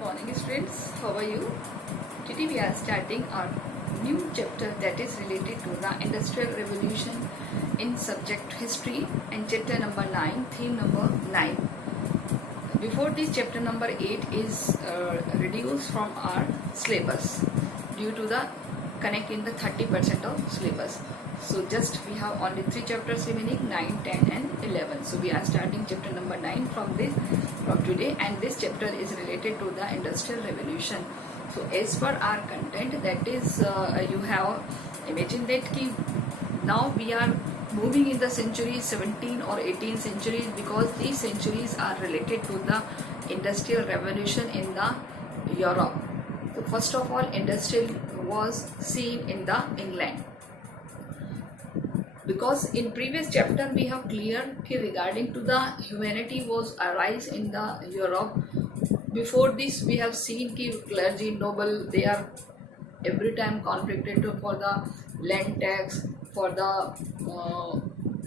Morning students, how are you? Today we are starting our new chapter that is related to the Industrial Revolution in subject history and chapter number 9, theme number 9. Before this, chapter number 8 is reduced from our syllabus due to the connecting the 30% of syllabus. So just we have only 3 chapters remaining, 9, 10 and 11. So we are starting chapter number 9 from today, and this chapter is related to the Industrial Revolution. So as per our content, that is you have imagined that ki now we are moving in the centuries 17 or 18 centuries, because these centuries are related to the Industrial Revolution in the Europe. So first of all, industrial was seen in the England, because in previous chapter we have cleared regarding to the humanity was arise in the Europe. Before this we have seen कि clergy noble they are every time conflicted for the land tax, for the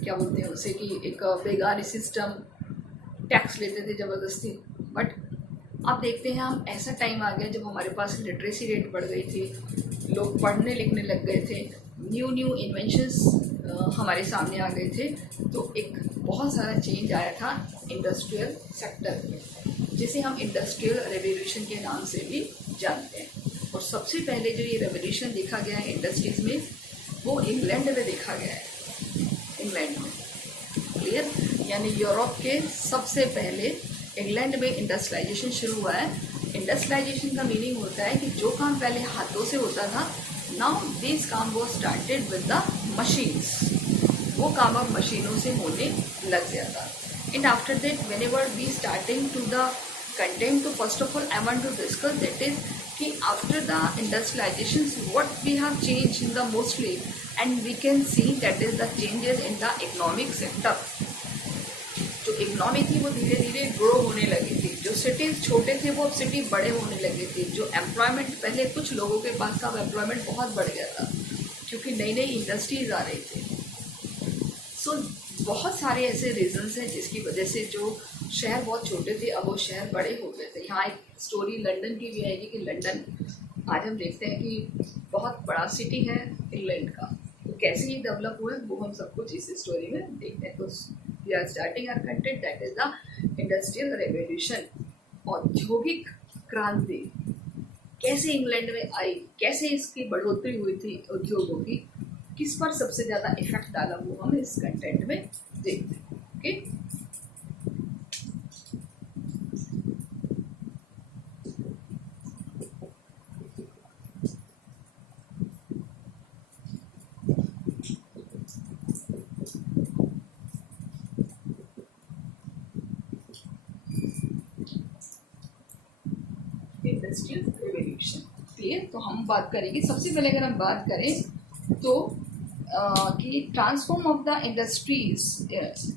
क्या बोलते हैं उसे कि एक बेगारी system, tax लेते थे ज़बरदस्ती. बट अब देखते हैं हम ऐसा टाइम आ गया जब हमारे पास लिटरेसी रेट बढ़ गई थी, लोग पढ़ने लिखने लग गए थे, न्यू इन्वेंशंस हमारे सामने आ गए थे. तो एक बहुत सारा चेंज आया था इंडस्ट्रियल सेक्टर में, जिसे हम इंडस्ट्रियल रेवोल्यूशन के नाम से भी जानते हैं. और सबसे पहले जो ये रेवोल्यूशन देखा गया है इंडस्ट्रीज में, वो इंग्लैंड में देखा गया है. इंग्लैंड में, क्लियर, यानी यूरोप के सबसे पहले इंग्लैंड में इंडस्ट्रियलाइजेशन शुरू हुआ है. इंडस्ट्रियलाइजेशन का मीनिंग होता है कि जो काम पहले हाथों से होता था, नाउ दिस काम वो स्टार्टेड विद द मशीन्स. वो काम अब मशीनों से होने लग गया था. And after that whenever we starting to the content, तो first of all I want to discuss that is कि after the industrialization what we have change in the mostly, and we can see that is the changes in the economic sector. जो economy थी वो धीरे धीरे grow होने लगी थी. जो सिटीज छोटे थे वो अब सिटी बड़े होने लगे थे. जो एम्प्लॉयमेंट पहले कुछ लोगों के पास था, अब एम्प्लॉयमेंट बहुत बढ़ गया था क्योंकि नई नई इंडस्ट्रीज आ रही थी. सो बहुत सारे ऐसे रीजंस हैं जिसकी वजह से जो शहर बहुत छोटे थे अब वो शहर बड़े हो गए थे. यहाँ एक स्टोरी लंदन की भी आएगी कि लंदन आज हम देखते हैं कि बहुत बड़ा सिटी है इंग्लैंड का. तो कैसे ये डेवलप हुआ है वो हम सब कुछ इस स्टोरी में देखते हैं. तो we are starting our content that is the industrial revolution. औद्योगिक क्रांति कैसे इंग्लैंड में आई, कैसे इसकी बढ़ोतरी हुई थी उद्योगों की, किस पर सबसे ज़्यादा इफेक्ट डाला, वो हम इस कंटेंट में देखते हैं. Okay, industrial revolution. क्लियर. तो हम बात करेंगे सबसे पहले, अगर हम बात करें तो कि transform of the industries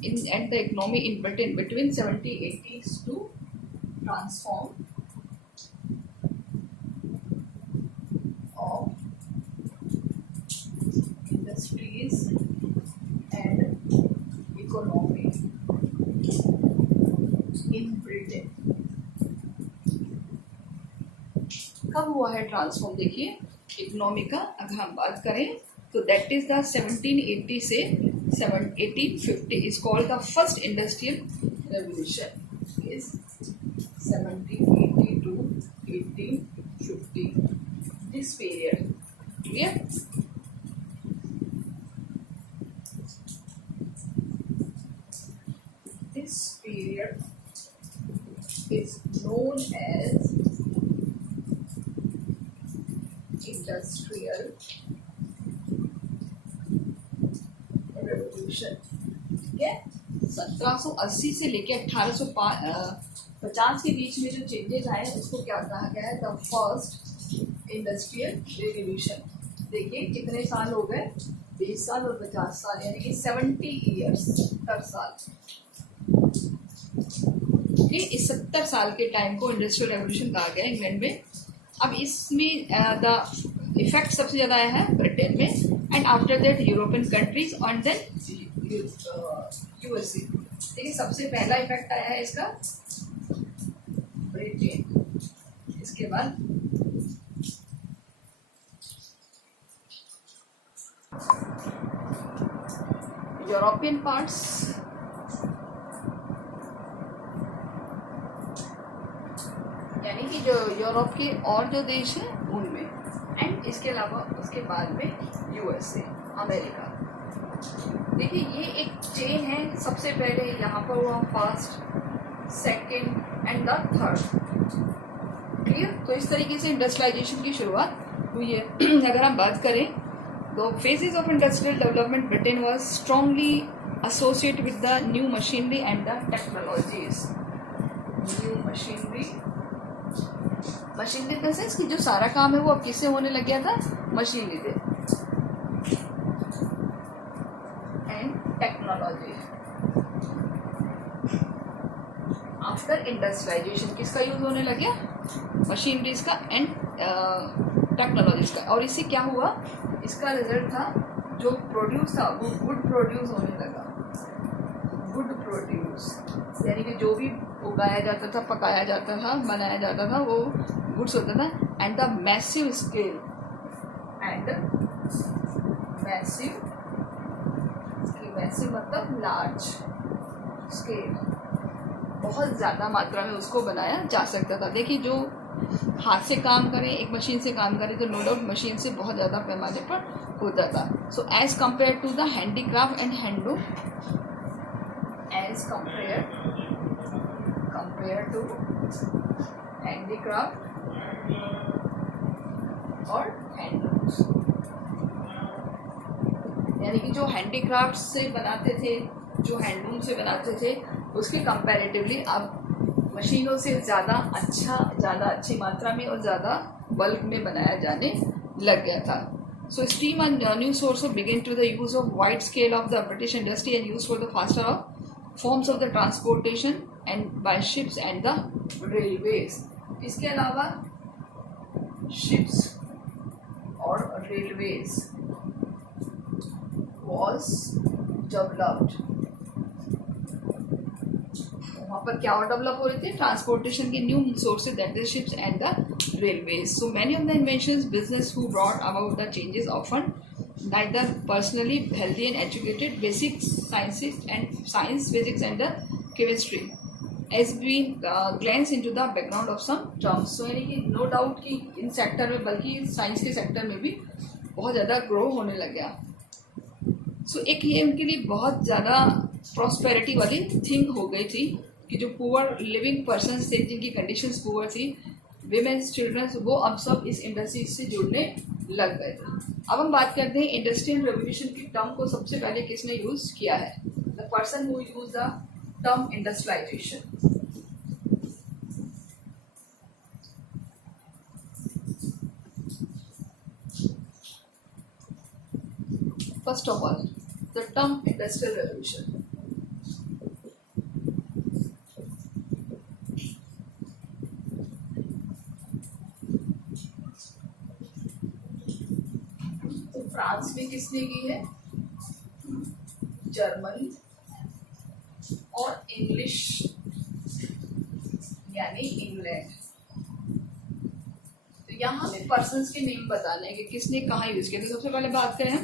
in and the economy in Britain between 1780s to transform of industries and economy in Britain. कब हुआ है ट्रांसफॉर्म? देखिए इकोनॉमी का अगर हम बात करें तो दैट इज द 1780 से 1850 is called the first industrial revolution is 1780 to 1850 this period. Clear. This period is known as industrial revolution. ठीक है. 1780 से लेके 1850 के बीच में जो चेंजेस आए उसको क्या कहा गया है? The first industrial revolution. देखिए कितने साल हो गए, 20 साल और 50 साल, यानी कि 70 ईयर्स, 70 साल. इस 70 साल के टाइम को इंडस्ट्रियल रेवोल्यूशन कहा गया इंग्लैंड में. अब इसमें द इफेक्ट सबसे ज़्यादा आया है ब्रिटेन में, and after that European countries and then USA. देखिए सबसे पहला इफेक्ट आया है इसका ब्रिटेन. बाद यूरोपियन पार्ट्स, यानी कि जो यूरोप के और जो देश हैं उनमें, एंड इसके अलावा उसके बाद में यूएसए, अमेरिका। देखिए ये एक चेन है, सबसे पहले यहाँ पर हुआ first, second and the third. Clear? तो इस तरीके से इंडस्ट्रियलाइजेशन की शुरुआत हुई है। अगर हम बात करें तो phases of industrial development Britain was strongly associated with the new machinery and the technologies. New machinery in the sense कि जो सारा काम है वो अब किससे होने लग गया था? मशीनरी से। एंड टेक्नोलॉजी आफ्टर इंडस्ट्रियलाइजेशन किसका यूज होने लग गया? मशीनरीज का एंड टेक्नोलॉजीज का। और इससे क्या हुआ? इसका रिजल्ट था जो प्रोड्यूस था वो गुड प्रोड्यूस होने लगा। गुड प्रोड्यूस यानी कि जो भी उगाया जाता था, पकाया जाता था, बनाया जाता था, वो गुड्स होता था। And the massive scale, and massive मतलब लार्ज स्केल, बहुत ज़्यादा मात्रा में उसको बनाया जा सकता था। देखिए जो हाथ से काम करें, एक मशीन से काम करें तो नो डाउट मशीन से बहुत ज़्यादा पैमाने पर होता था। So as compare to the handicraft and handloom, as compare to handicraft और हैंडलूम्स, यानी कि जो हैंडीक्राफ्ट से बनाते थे, जो हैंडलूम से बनाते थे, उसके कंपैरेटिवली अब मशीनों से ज़्यादा अच्छी मात्रा में और ज़्यादा बल्क में बनाया जाने लग गया था। So steam and new source begin to the use of wide scale of the British industry and use for the faster of forms of the transportation and by ships and the railways. इसके अलावा ships और railways was developed. वहाँ पर क्या और develop हो रहे थे? ट्रांसपोर्टेशन के new sources, that is ships and the railways. So many of the inventions business who brought about the changes often neither personally healthy and educated, basic sciences and science, physics and the chemistry has been glanced into the background of some terms. So यानी कि no doubt कि in sector में, बल्कि science के sector में भी बहुत ज़्यादा ग्रो होने लग गया। सो एक ये उनके लिए बहुत ज़्यादा प्रॉस्पेरिटी वाली थिंग हो गई थी कि जो पुअर लिविंग पर्सन थे, जिनकी कंडीशंस पुअर थी, विमेन्स, चिल्ड्रंस, वो अब सब इस इंडस्ट्री से जुड़ने लग गए थे। अब हम बात करते हैं इंडस्ट्रियल रेवोल्यूशन की टर्म को सबसे पहले किसने यूज किया है? The person who use the term industrialisation. First of all the term industrial revolution. France में किसने की है? जर्मनी और इंग्लिश यानी इंग्लैंड। तो यहाँ हमें पर्सन्स के नेम बताने हैं कि किसने कहाँ यूज किया। तो सबसे पहले बात करें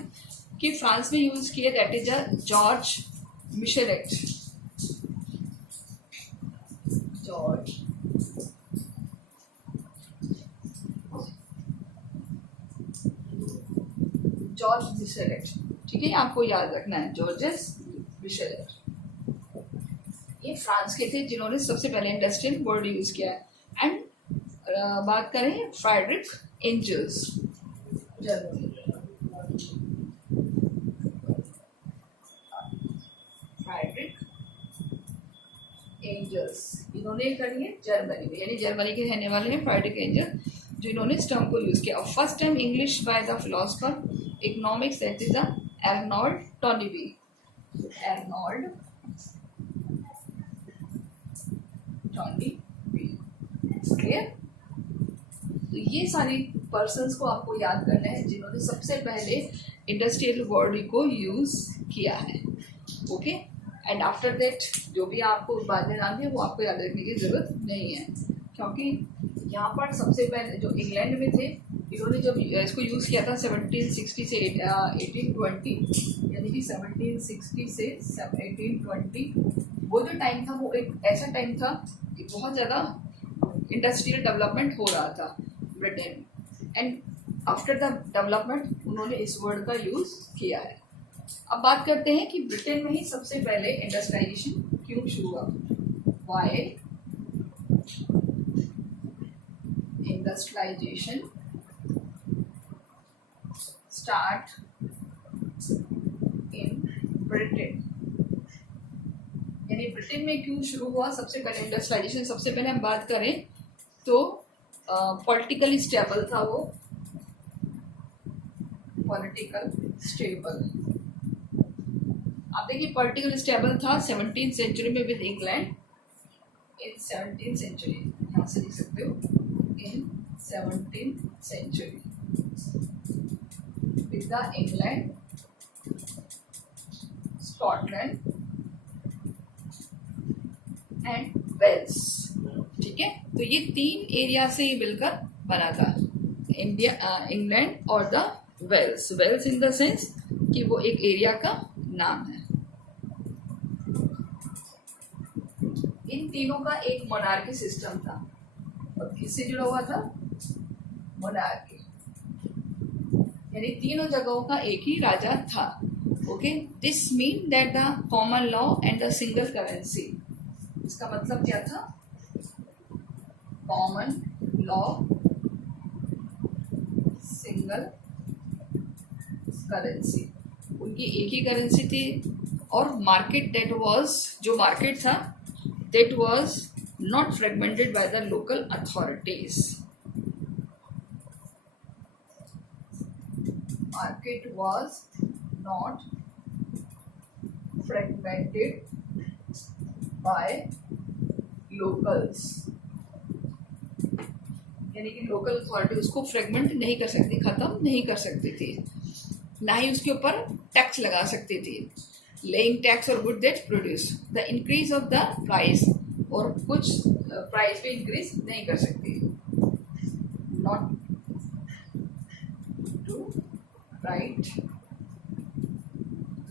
कि फ्रांस में यूज किया, दैट इज जॉर्ज मिशेलेट। जॉर्ज मिशेलेट, ठीक है, आपको याद रखना है, जॉर्जेस मिशेलेट। ये फ्रांस के थे जिन्होंने सबसे पहले इंडस्ट्रियल वर्ड यूज किया है। एंड बात करें Frederick angels, Germany. Frederick angels इन्होंने करी है जर्मनी में, यानी जर्मनी के रहने वाले हैं फ्रेडरिक एंजल, जिन्होंने इस टर्म को यूज किया। और first time English by the philosopher economics, that is the Arnold Toynbee. Arnold Toynbee, clear? तो ये सारी पर्सन्स को आपको याद करना है जिन्होंने सबसे पहले इंडस्ट्रियल वर्ड को यूज किया है। ओके, एंड आफ्टर दैट जो भी आपको बाद में नाम है वो आपको याद रखने की जरूरत नहीं है, क्योंकि यहाँ पर सबसे पहले जो इंग्लैंड में थे, इन्होंने जब इसको यूज़ किया था 1760 से 1820, यानी कि 1760 से 1820, वो जो टाइम था वो एक ऐसा टाइम था कि बहुत ज़्यादा इंडस्ट्रियल डेवलपमेंट हो रहा था ब्रिटेन में, एंड आफ्टर द डेवलपमेंट उन्होंने इस वर्ड का यूज़ किया है। अब बात करते हैं कि ब्रिटेन में ही सबसे पहले इंडस्ट्रियलाइजेशन क्यों शुरू हुआ। Why industrialisation start in Britain, यानी ब्रिटेन में क्यों शुरू हुआ सबसे पहले इंडस्ट्रियलाइजेशन। सबसे पहले हम बात करें तो पॉलिटिकली स्टेबल था वो, पॉलिटिकल स्टेबल। आप देखिए पॉलिटिकल स्टेबल था 17th सेंचुरी में with England. In 17th century, यहाँ से लिख सकते हो, in 17th century with the England, Scotland and Wales. ठीक है, तो ये 3 एरिया से ही मिलकर बना था इंडिया, इंग्लैंड और the Wales. Wales in the sense कि वो एक एरिया का नाम है। इन तीनों का एक मोनार्की सिस्टम था, और किससे जुड़ा हुआ था? मोनार्की, यानी तीनों जगहों का एक ही राजा था। Okay, this mean that the common law and the single currency. इसका मतलब क्या था? कॉमन लॉ, सिंगल करेंसी, उनकी एक ही करेंसी थी। और मार्केट, दैट वाज, जो मार्केट था that was not fragmented by the local authorities. Market was not fragmented by locals, यानी कि लोकल अथॉरिटी उसको फ्रेगमेंट नहीं कर सकती, खत्म नहीं कर सकती थी, ना ही उसके ऊपर टैक्स लगा सकती थी। लेइंग टैक्स और good that produce the increase of the price, और कुछ प्राइस पे इंक्रीज नहीं कर सकती। नॉट टू राइट,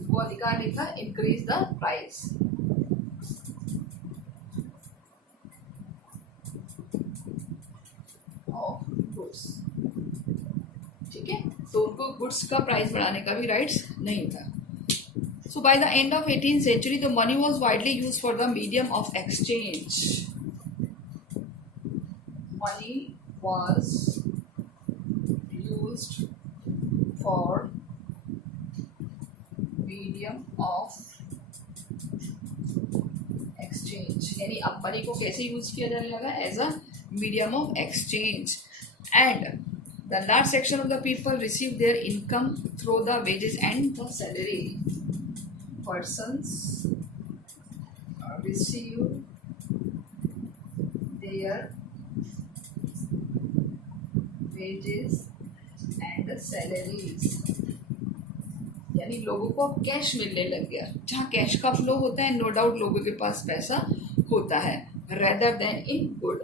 वो अधिकार नहीं था increase the price. Of goods, ठीक है, तो उनको गुड्स का प्राइस बढ़ाने का भी राइट्स नहीं था। So by the end of 18th century, the money was widely used for the medium of exchange. Money was used for medium of exchange. यानी अब मनी को कैसे यूज किया जाने लगा? As a medium of exchange. And the large section of the people receive their income through the wages and the salary. Persons receive their wages and salaries, यानी लोगों को अब कैश मिलने लग गया। जहाँ कैश का फ्लो होता है, नो डाउट लोगों के पास पैसा होता है, रेदर देन इन गुड।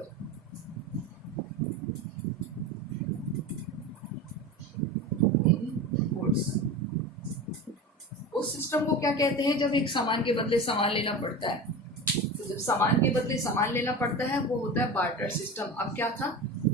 उस सिस्टम को क्या कहते हैं? जब एक सामान के बदले सामान लेना पड़ता है, तो जब सामान के बदले सामान लेना पड़ता है वो होता है बार्टर सिस्टम। अब क्या था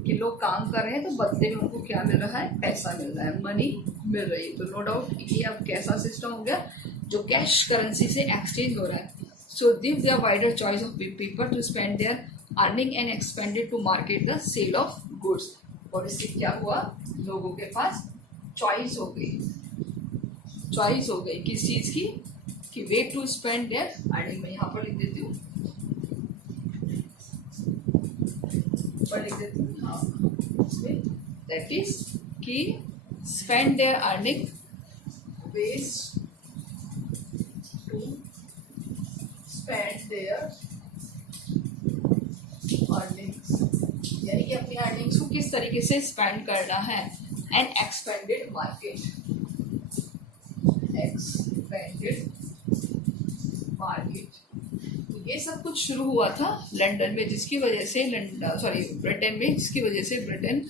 कि लोग काम कर रहे हैं तो बदले में उनको क्या मिल रहा है? पैसा मिल रहा है, मनी मिल रही है। तो नो डाउट ये अब कैसा सिस्टम हो गया जो कैश करेंसी से एक्सचेंज हो रहा है। So this there wider choice of people to spend their earning and expanded to market the sale of goods. और इससे क्या हुआ? लोगों के पास चॉइस हो गई। चॉइस हो गई किस चीज की? कि way to spend their earning. मैं यहाँ पर लिख देती हूँ, हाँ, दैट इज कि spend their earning, ways to spend their earnings, यानी कि अपनी अर्निंग्स को किस तरीके से स्पेंड करना है। An expanded market, expanded market, ठीक ये सब कुछ शुरू हुआ था लंदन में, जिसकी वजह से ब्रिटेन में, जिसकी वजह से ब्रिटेन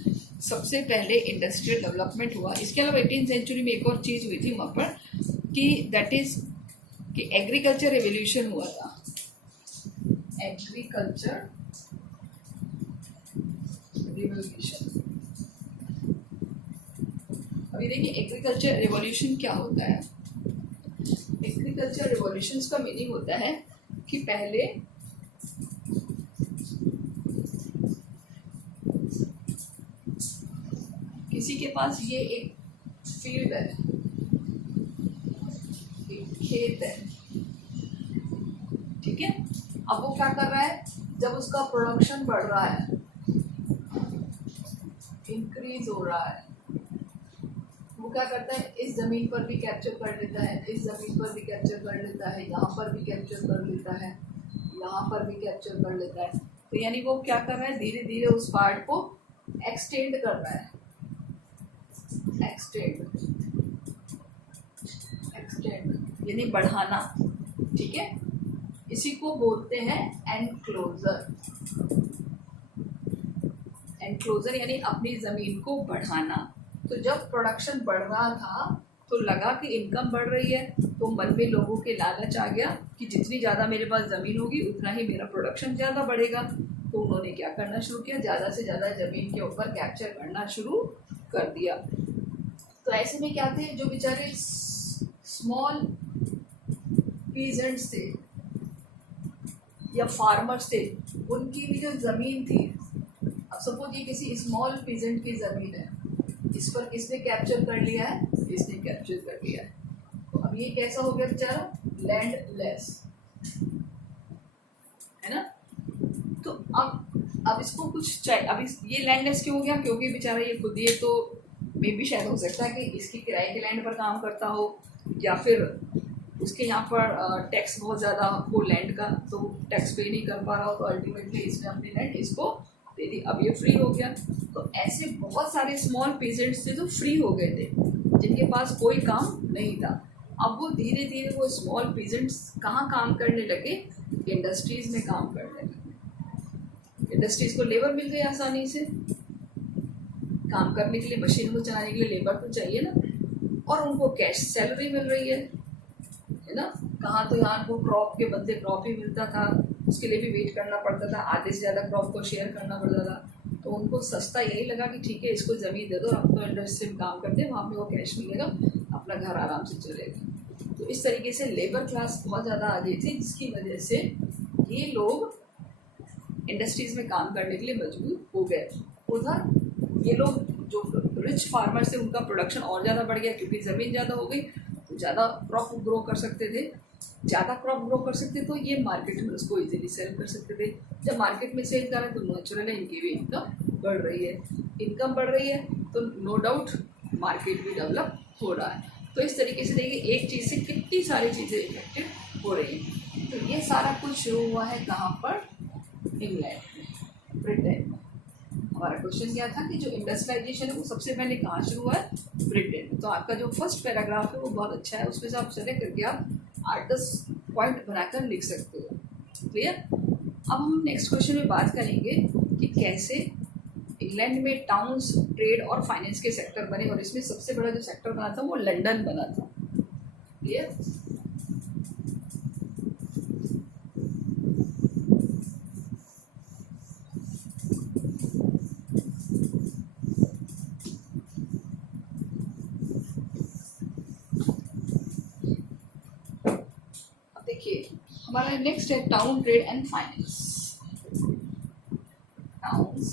सबसे पहले इंडस्ट्रियल डेवलपमेंट हुआ। इसके अलावा 18वीं सेंचुरी में एक और चीज़ हुई थी वहाँ पर कि दैट इज कि एग्रीकल्चर रेवोल्यूशन हुआ था। Agriculture revolution. अभी देखिए एग्रीकल्चर रिवॉल्यूशन क्या होता है। एग्रीकल्चर रिवॉल्यूशन का मीनिंग होता है कि पहले किसी के पास ये एक फील्ड है, एक खेत है, ठीक है। अब वो क्या कर रहा है, जब उसका प्रोडक्शन बढ़ रहा है, इंक्रीज हो रहा है, वो क्या करता है, इस जमीन पर भी कैप्चर कर लेता है, इस जमीन पर भी कैप्चर कर लेता है, यहाँ पर भी कैप्चर कर लेता है, यहाँ पर भी कैप्चर कर लेता है। तो यानी वो क्या कर रहा है, धीरे धीरे उस पार्ट को एक्सटेंड कर रहा है। एक्सटेंड यानी बढ़ाना, ठीक है। इसी को बोलते हैं एनक्लोजर। एनक्लोजर यानी अपनी ज़मीन को बढ़ाना। तो जब प्रोडक्शन बढ़ रहा था तो लगा कि इनकम बढ़ रही है, तो मन में लोगों के लालच आ गया कि जितनी ज़्यादा मेरे पास ज़मीन होगी उतना ही मेरा प्रोडक्शन ज़्यादा बढ़ेगा। तो उन्होंने क्या करना शुरू किया, ज़्यादा से ज़्यादा ज़मीन के ऊपर कैप्चर करना शुरू कर दिया। तो ऐसे में क्या थे, जो बेचारे स्मॉल पीजेंट्स थे या फार्मर्स थे, उनकी भी जो ज़मीन थी, अब सपोज ये किसी स्मॉल पीजेंट की ज़मीन है, इस पर किसने कैप्चर कर लिया है, इसने कैप्चर कर लिया है। तो अब ये कैसा हो गया बेचारा, लैंडलेस, है ना। तो अब इसको कुछ चाहिए। अब ये लैंडलेस क्यों हो गया, क्योंकि बेचारा ये खुद, ये तो मे भी शायद हो सकता है कि इसकी किराए के लैंड पर काम करता हो, या फिर उसके यहाँ पर टैक्स बहुत ज़्यादा हो लैंड का, तो टैक्स पे नहीं कर पा रहा हो, तो अल्टीमेटली इसने अपनी लैंड इसको दे दी। अब ये फ्री हो गया। तो ऐसे बहुत सारे स्मॉल पीजेंट्स थे जो फ्री हो गए थे, जिनके पास कोई काम नहीं था। अब वो धीरे धीरे वो स्मॉल पीजेंट्स कहाँ काम करने लगे, इंडस्ट्रीज़ में काम करने लगे। इंडस्ट्रीज़ को लेबर मिल गई आसानी से, काम करने के लिए, मशीन को चलाने के लिए लेबर तो चाहिए ना, और उनको कैश सैलरी मिल रही है ना। कहाँ तो यहाँ को क्रॉप के बदले क्रॉप ही मिलता था, उसके लिए भी वेट करना पड़ता था, आधे से ज़्यादा क्रॉप को शेयर करना पड़ता था। तो उनको सस्ता यही लगा कि ठीक है, इसको ज़मीन दे दो, हम तो इंडस्ट्री में काम करते हैं, वहाँ पे वो कैश मिलेगा, अपना घर आराम से चलेगा। तो इस तरीके से लेबर क्लास बहुत ज़्यादा आ गई थी, जिसकी वजह से ये लोग इंडस्ट्रीज़ में काम करने के लिए मजबूर हो गए। उधर ये लोग जो रिच फार्मर्स थे, उनका प्रोडक्शन और ज़्यादा बढ़ गया, क्योंकि ज़मीन ज़्यादा हो गई, तो ज़्यादा क्रॉप ग्रो कर सकते थे। ज़्यादा क्रॉप ग्रो कर सकते तो ये मार्केट में उसको इजीली सेल कर सकते थे। जब मार्केट में सेल कर रहे हैं तो नेचुरल है, इनकी भी इनकम बढ़ रही है। इनकम बढ़ रही है तो नो डाउट मार्केट भी डेवलप हो रहा है। तो इस तरीके से देखिए, एक चीज़ से कितनी सारी चीज़ें इफेक्टिव हो रही हैं। तो ये सारा कुछ शुरू हुआ है कहाँ पर, इंग्लैंड में, ब्रिटेन में। हमारा क्वेश्चन क्या था कि जो इंडस्ट्रियलाइजेशन है वो सबसे पहले कहाँ शुरू हुआ है, ब्रिटेन में। तो आपका जो फर्स्ट पैराग्राफ है वो बहुत अच्छा है, उसमें से आप सेलेक्ट करके आप 8-10 पॉइंट बनाकर लिख सकते हो। क्लियर। अब हम नेक्स्ट क्वेश्चन में बात करेंगे कि कैसे इंग्लैंड में टाउन्स, ट्रेड और फाइनेंस के सेक्टर बने, और इसमें सबसे बड़ा जो सेक्टर बना था वो लंदन बना था। क्लियर। हमारा नेक्स्ट है town, trade and finance. Towns,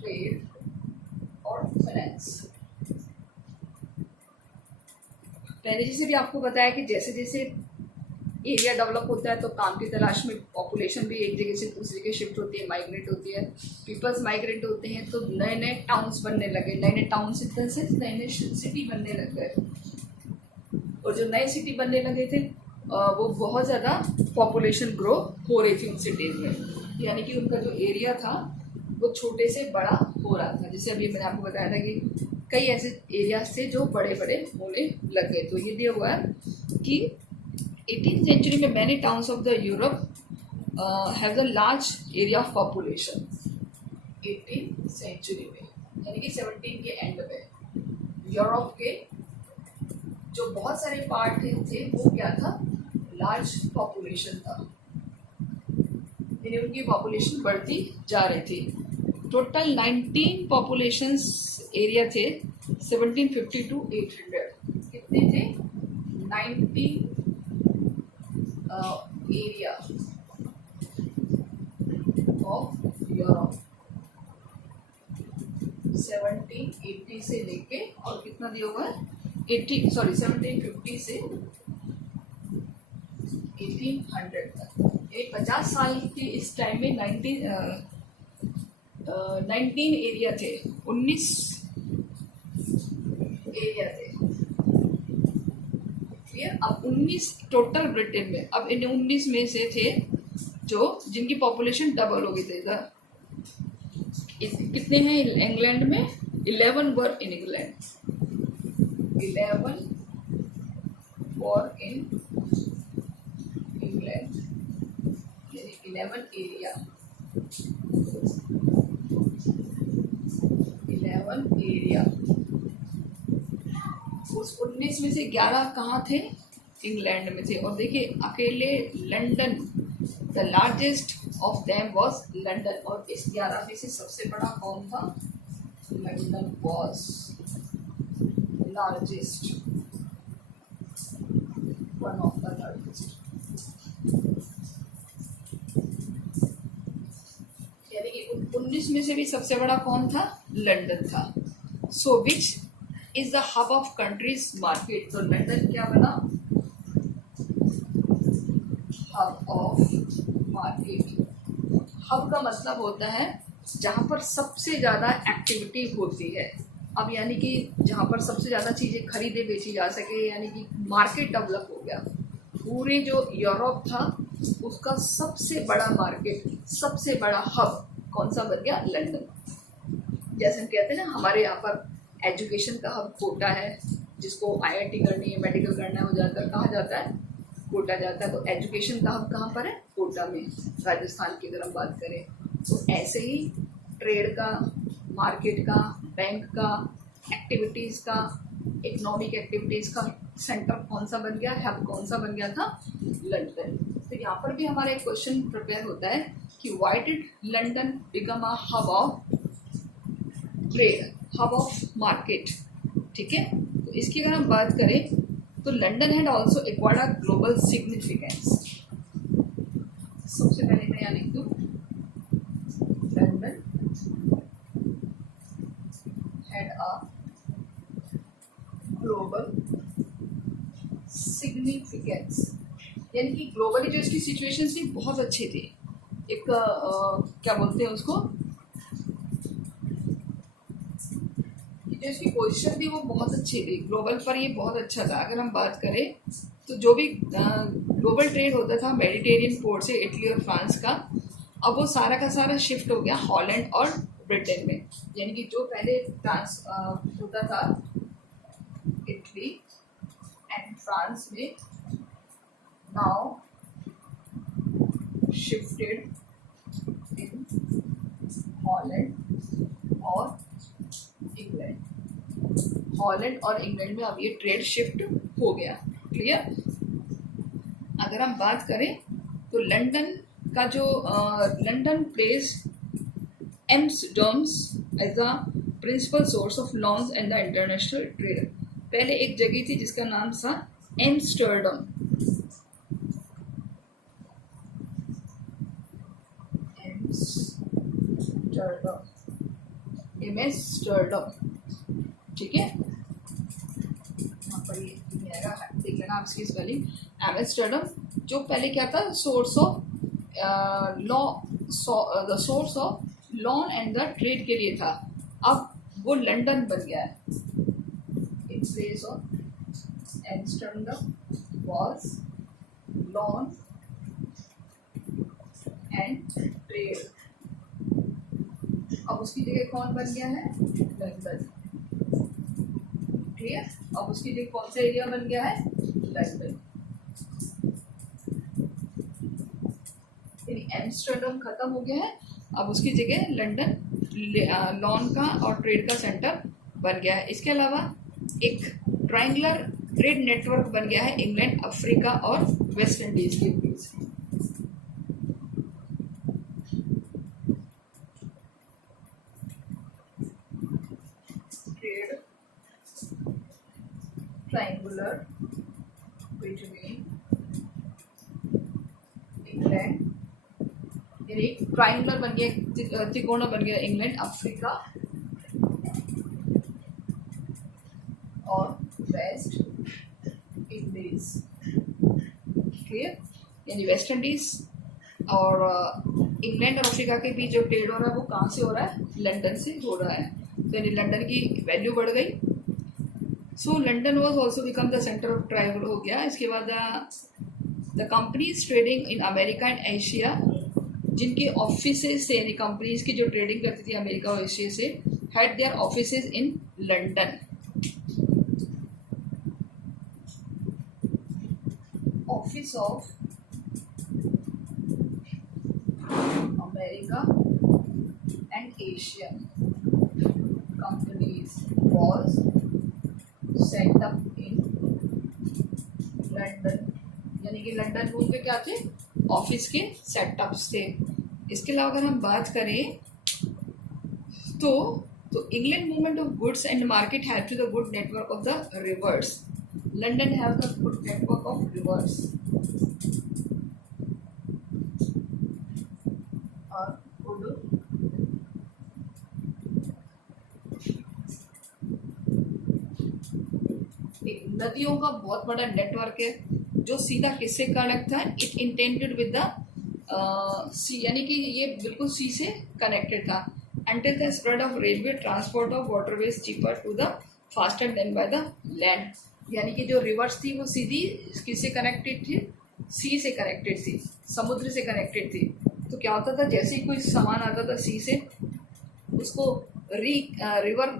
trade और फाइनेंस। पहले जैसे भी आपको बताया कि जैसे जैसे एरिया डेवलप होता है तो काम की तलाश में पॉपुलेशन भी एक जगह से दूसरी जगह शिफ्ट होती है, माइग्रेट होती है। पीपल्स माइग्रेट होते हैं तो नए नए टाउन्स बनने लगे, नए नए टाउन से नए नए सिटी बनने लग गए। और जो नए सिटी बनने लगे थे वो बहुत ज़्यादा पॉपुलेशन ग्रो हो रही थी उन सिटीज़ में, यानी कि उनका जो एरिया था वो छोटे से बड़ा हो रहा था। जैसे अभी मैंने आपको बताया था कि कई ऐसे एरियाज थे जो बड़े बड़े होने लग गए। तो ये दिया हुआ है कि 18th सेंचुरी में many towns of the Europe have the large area of population. 18th century में यानी कि 17 के एंड में यूरोप के जो बहुत सारे पार्ट थे वो क्या था, लार्ज पॉपुलेशन था, यानी उनकी पॉपुलेशन बढ़ती जा रही थी। टोटल 19 पॉपुलेशन एरिया थे 1750 टू 800। कितने थे? 90 एरिया ऑफ यूरोप 1780 से लेके और कितना दिया हुआ है 1750 से 1800 तक। ये 50 साल के इस टाइम में 19 एरिया थे, 19 एरिया थे। क्लियर? अब 19 टोटल ब्रिटेन में, अब इन 19 में से थे जो जिनकी पॉपुलेशन डबल हो गई थी। कितने हैं इंग्लैंड में? 11 वर in England, 11 were in England, यानी 11 एरिया, 11 एरिया। उस 19 में से 11 कहाँ थे? इंग्लैंड में थे। और देखिए अकेले London, the largest of them was London, और इस 11 में से सबसे बड़ा कौन था? London was largest, one of the largest, यानी कि 19 में से भी सबसे बड़ा कौन था? लंदन था। So which is the hub of countries market? तो लंदन क्या बना? Hub of market. हब का मतलब होता है जहाँ पर सबसे ज़्यादा एक्टिविटी होती है। अब यानी कि जहाँ पर सबसे ज़्यादा चीज़ें खरीदे बेची जा सके, यानी कि मार्केट डेवलप हो गया। पूरे जो यूरोप था उसका सबसे बड़ा मार्केट, सबसे बड़ा हब कौन सा बन गया? लंदन। जैसे हम कहते हैं ना, हमारे यहाँ पर एजुकेशन का हब कोटा है, जिसको आईआईटी करनी है, मेडिकल करना है, वो ज़्यादातर कहाँ जाता है? कोटा जाता है। तो एजुकेशन का हब कहाँ पर है? कोटा में, राजस्थान की अगर हम बात करें। तो ऐसे ही ट्रेड का, मार्केट का, बैंक का, एक्टिविटीज़ का, इकोनॉमिक एक्टिविटीज़ का सेंटर कौन सा बन गया? हब कौन सा बन गया था? लंदन। तो यहाँ पर भी हमारा एक क्वेश्चन प्रिपेयर होता है कि why did London become a hub of trade, hub of market. ठीक है, तो इसकी अगर हम बात करें तो London had also acquired a global significance. सबसे पहले मैं यहाँ लिख दूँ, London had a global significance, यानी कि ग्लोबली जो इसकी सिचुएशन थी बहुत अच्छी थी। एक क्या बोलते हैं उसको, जो इसकी पोजीशन थी वो बहुत अच्छी थी ग्लोबल पर, ये बहुत अच्छा था। अगर हम बात करें तो जो भी ग्लोबल ट्रेड होता था मेडिटेरियन पोर्ट से इटली और फ्रांस का, अब वो सारा का सारा शिफ्ट हो गया हॉलैंड और ब्रिटेन में। यानी कि जो पहले होता था इटली एंड फ्रांस में, नाउ शिफ्टेड इन हॉलैंड और इंग्लैंड। हॉलैंड और इंग्लैंड में अब ये ट्रेड शिफ्ट हो गया। क्लियर? अगर हम बात करें तो लंदन का जो London place Amsterdam's as the principal source of loans and the international trade. पहले एक जगह थी जिसका नाम था एम्स्टर्डम, एम्स्टर्डम। ठीक है, यहाँ पर ये देख लेना आप इसकी स्पेलिंग। एम्स्टर्डम जो पहले क्या था? Source of law, the source of lawn and the trade के लिए था। अब वो लंदन बन गया है। In place of Amsterdam was lawn and trade. अब उसकी जगह कौन बन गया है? लंदन। क्लियर? अब उसकी जगह कौन सा एरिया बन गया है? लंदन। एम्स्टर्डम खत्म हो गया है, अब उसकी जगह लंदन लॉन का और ट्रेड का सेंटर बन गया है। इसके अलावा एक ट्रायंगुलर ट्रेड नेटवर्क बन गया है इंग्लैंड, अफ्रीका और वेस्ट इंडीज के बीच। ट्रेड ट्रायंगुलर बिटवीन इंग्लैंड, एक ट्रायंगुलर बन गया, त्रिकोण बन गया इंग्लैंड, अफ्रीका और वेस्ट इंडीज। क्लियर? यानी वेस्ट इंडीज और इंग्लैंड और अफ्रीका के बीच जो ट्रेड हो रहा है वो कहाँ से हो रहा है? लंदन से हो रहा है। तो यानी लंदन की वैल्यू बढ़ गई। So London was also become the centre of travel हो गया। इसके बाद the companies trading in America and Asia, जिनके ऑफिसेज से, यानी कंपनीज की जो ट्रेडिंग करती थी अमेरिका और एशिया से, had there offices in London. Office of America and Asian companies was set up in London, यानी कि लंदन में उनके क्या थे? ऑफिस के सेटअप्स थे। इसके अलावा अगर हम बात करें तो England movement of goods and market have to the good network of the rivers. London have the good network of rivers और गुड नदियों का बहुत बड़ा नेटवर्क है जो सीधा किससे कनेक्ट था? इट इंटेंडेड विद द सी, यानी कि ये बिल्कुल सी से कनेक्टेड था। until the spread of railway transport of waterways cheaper to the faster than by the land, यानी कि जो रिवर्स थी वो सीधी किससे कनेक्टेड थी? सी से कनेक्टेड थी, समुद्र से कनेक्टेड थी। तो क्या होता था, जैसे ही कोई सामान आता था सी से, उसको रिवर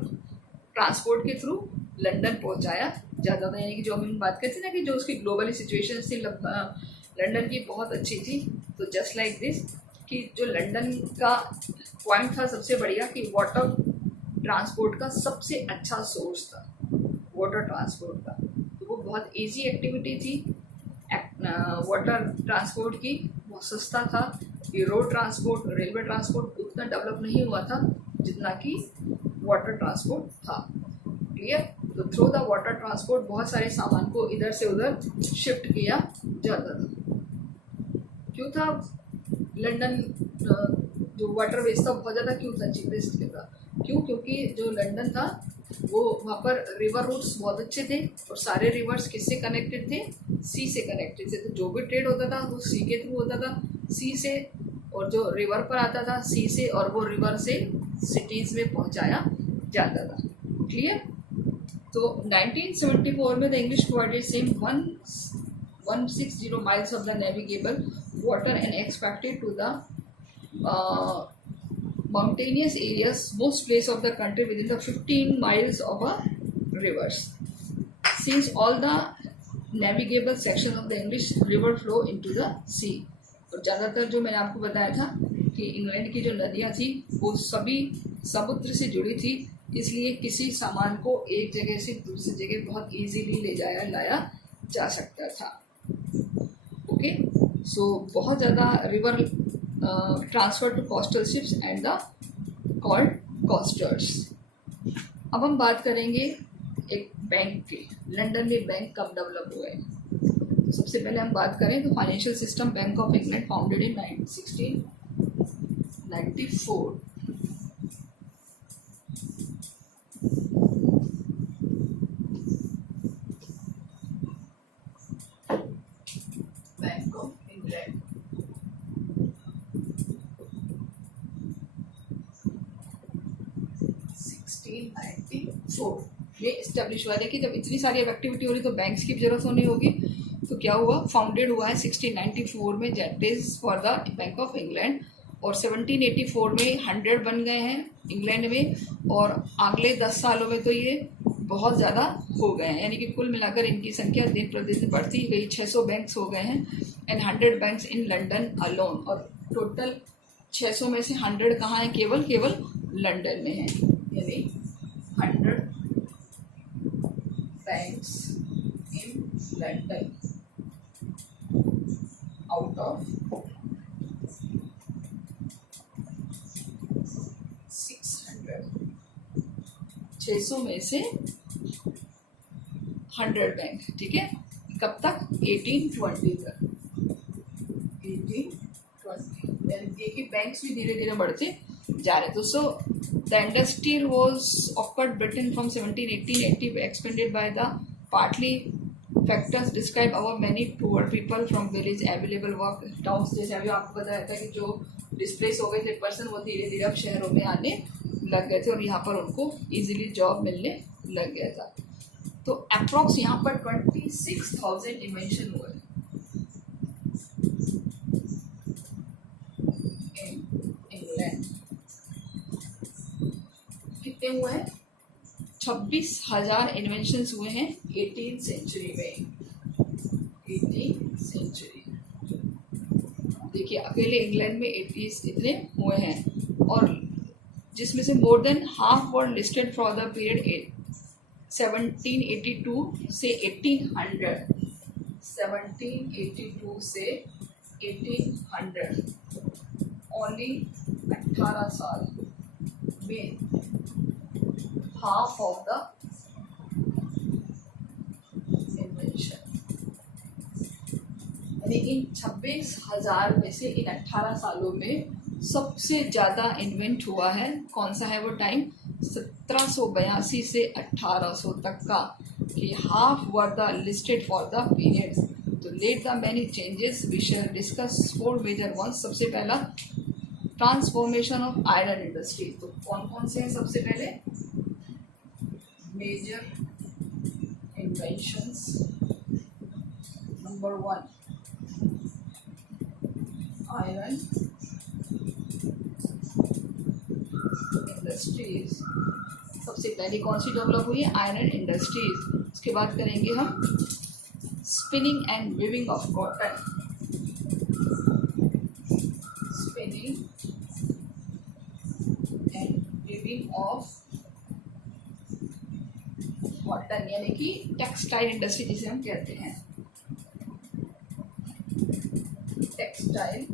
ट्रांसपोर्ट के थ्रू लंदन पहुंचाया जाता था। यानी कि जो हम बात करते थे ना कि जो उसकी ग्लोबली सिचुएशन थी लंदन की बहुत अच्छी थी। तो जस्ट लाइक दिस कि जो लंदन का पॉइंट था सबसे बढ़िया कि वाटर ट्रांसपोर्ट का सबसे अच्छा सोर्स था वाटर ट्रांसपोर्ट का। तो वो बहुत इजी एक्टिविटी थी वाटर ट्रांसपोर्ट की, बहुत सस्ता था। ये रोड ट्रांसपोर्ट, रेलवे ट्रांसपोर्ट उतना डेवलप नहीं हुआ था जितना कि वाटर ट्रांसपोर्ट था। क्लियर? तो थ्रू द वाटर ट्रांसपोर्ट बहुत सारे सामान को इधर से उधर शिफ्ट किया जाता था। क्यों था लंदन जो वाटर वेज था बहुत ज़्यादा क्यों था? चीपेस्ट था। क्यों? क्योंकि जो लंदन था वो वहाँ पर रिवर रूट्स बहुत अच्छे थे और सारे रिवर्स किससे कनेक्टेड थे? सी से कनेक्टेड थे। तो जो भी ट्रेड होता था वो सी के थ्रू होता था, सी से, और जो रिवर पर आता था सी से, और वो रिवर से सिटीज़ में पहुँचाया जाता था। क्लियर? तो 1974 में the English provided same 160 miles of the navigable water and expected to the mountainous areas, most place of the country within the 15 miles of a rivers. Since all the navigable sections of the English river flow into the sea, और ज़्यादातर जो मैंने आपको बताया था कि England की जो नदियाँ थी वो सभी समुद्र से जुड़ी थी, इसलिए किसी सामान को एक जगह से दूसरी जगह बहुत इजीली लाया जा सकता था। ओके, सो बहुत ज़्यादा river transfer to coastal ships and the called coasters. अब हम बात करेंगे एक बैंक की, लंदन में बैंक कब डेवलप हुए। सबसे पहले हम बात करें तो financial system bank of England founded in 1694। Bank of England 1694 ये इस्टेब्लिश हुआ। देखिए जब इतनी सारी अब एक्टिविटी हो रही तो बैंक्स की जरूरत होनी होगी, तो क्या हुआ, फाउंडेड हुआ है 1694 में, that is for the bank of England. और 1784 में 100 बन गए हैं इंग्लैंड में, और अगले 10 सालों में तो ये बहुत ज़्यादा हो गए हैं, यानी कि कुल मिलाकर इनकी संख्या दिन प्रतिदिन बढ़ती गई, 600 बैंक्स हो गए हैं and 100 banks in London alone. और टोटल 600 में से 100 कहाँ है? केवल लंदन में है, यानी 100 banks in London out of 600 में से 100 बैंक, ठीक है। कब तक? 1820 तक, 1820। यानी देखिए बैंक्स भी धीरे धीरे बढ़ते जा रहे। तो so the industrial was offered Britain from 1880 expanded by the partly factors describe our many poor people from village available work towns. जैसे अभी आपको बताया था कि जो डिस्प्लेस हो गए थे पर्सन वो धीरे धीरे अब शहरों में आने लग गए थे और यहाँ पर उनको इजीली जॉब मिलने लग गया था। तो अप्रॉक्स यहाँ पर 26,000 इन्वेंशन हुए इंग्लैंड। कितने हुए हैं? 26,000 इन्वेंशंस हुए हैं 18th सेंचुरी में। 18th सेंचुरी देखिए अकेले इंग्लैंड में 80 इतने हुए हैं, और जिसमें से more than half were listed for the period 1782 से 1800। 1782 से 1800 ओनली 18 साल में हाफ ऑफ द इन्वेंशन, यानी इन 26,000 में से इन 18 सालों में सबसे ज़्यादा इन्वेंट हुआ है। कौन सा है वो टाइम? 1782 से 1800 तक का, कि half were the listed for the periods. तो let the many changes we shall discuss 4 major ones. सबसे पहला ट्रांसफॉर्मेशन ऑफ आयरन इंडस्ट्री। तो कौन कौन से हैं? सबसे पहले major inventions, number 1 iron industries. सबसे पहले कौन सी डेवलप हुई है? Iron industries. उसके बाद करेंगे हम spinning and weaving of cotton. Spinning and weaving of cotton, यानी कि टेक्सटाइल इंडस्ट्री जिसे हम कहते हैं, टेक्सटाइल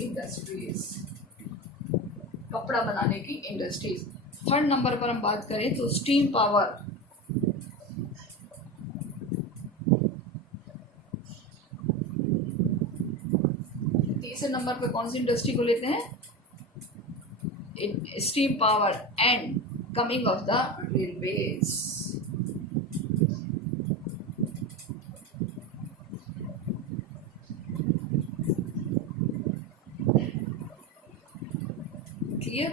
इंडस्ट्रीज, कपड़ा बनाने की इंडस्ट्रीज। 3rd नंबर पर हम बात करें तो स्टीम पावर। तीसरे नंबर पर कौन सी इंडस्ट्री को लेते हैं? Steam power and coming of the railways. Clear?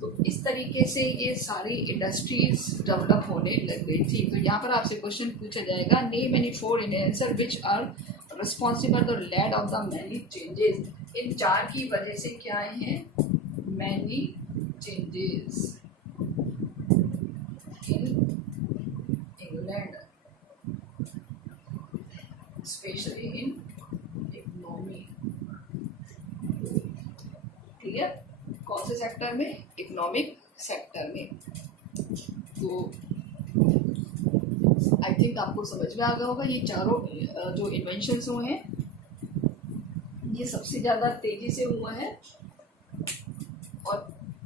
तो इस तरीके से ये सारी इंडस्ट्रीज डेवलप होने लग गई थी। तो यहाँ पर आपसे क्वेश्चन पूछा जाएगा, name any 4 in answer which are responsible the led of the many changes. इन 4 की वजह से क्या हैं? Many changes in England, specially in economy. Clear? कौन से सेक्टर में? इकोनॉमिक सेक्टर में। तो आई थिंक आपको समझ में आ गया होगा ये चारों जो इन्वेंशंस हुए हैं ये सबसे ज़्यादा तेज़ी से हुआ है, और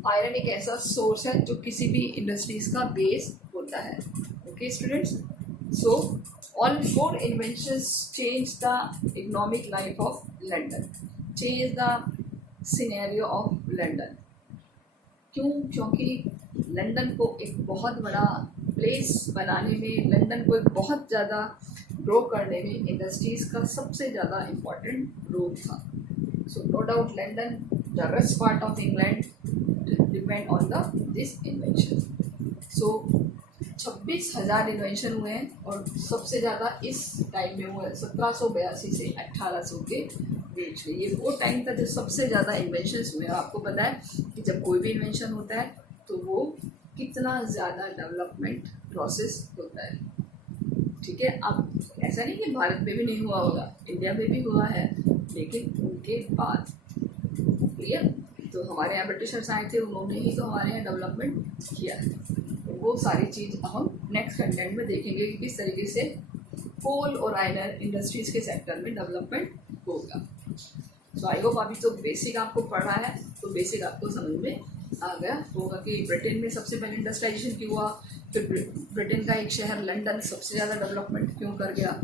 आयरन एक ऐसा सोर्स है जो किसी भी इंडस्ट्रीज का बेस होता है। Okay students, so all 4 inventions change the economic life of London, change the scenario of London. क्यों? क्योंकि लंदन को एक बहुत बड़ा प्लेस बनाने में, लंदन को एक बहुत ज़्यादा ग्रो करने में इंडस्ट्रीज़ का सबसे ज़्यादा इम्पोर्टेंट रोल था। So no doubt London, the rest part of England depend on this invention. So 26,000 invention हुए हैं और सबसे ज़्यादा इस टाइम में हुआ है 1782 से 1800 के बीच में। ये वो टाइम था जब सबसे ज़्यादा इन्वेंशंस हुए हैं। आपको पता है कि जब कोई भी इन्वेंशन होता है तो वो कितना ज़्यादा डेवलपमेंट प्रोसेस होता है। ठीक है, अब ऐसा नहीं कि भारत में भी नहीं हुआ होगा, इंडिया में भी हुआ है, लेकिन के बाद। क्लियर? तो हमारे यहाँ ब्रिटिशर्स आए थे, उन्होंने ही तो हमारे यहाँ डेवलपमेंट किया है। तो वो सारी चीज़ हम नेक्स्ट कंटेंट में देखेंगे कि किस तरीके से कोल और आयरन इंडस्ट्रीज़ के सेक्टर में डेवलपमेंट होगा। सो आई होप अभी तो बेसिक आपको पढ़ा है, तो बेसिक आपको समझ में आ गया होगा कि ब्रिटेन में सबसे पहले इंडस्ट्रियलाइजेशन क्यों हुआ, फिर ब्रिटेन का एक शहर लंदन सबसे ज़्यादा डेवलपमेंट क्यों कर गया।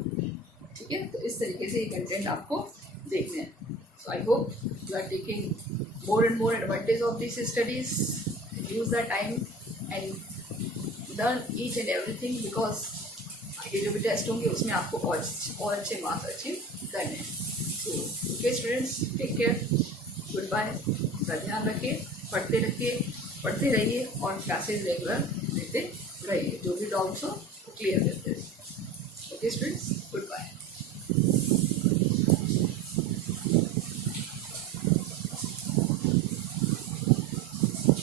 ठीक है, तो इस तरीके से ये कंटेंट आपको देखने हैं। So I hope you are taking more and more advantage of these studies, use the time and learn each and everything, because आगे जो भी टेस्ट होंगे उसमें आपको और अच्छे मार्क्स अचीव करने हैं। तो okay students, take care, goodbye, अपना ध्यान रखिए, पढ़ते रहिए और क्लासेस रेगुलर देते रहिए, जो भी डाउट्स हो क्लियर करते रहिए। Okay students.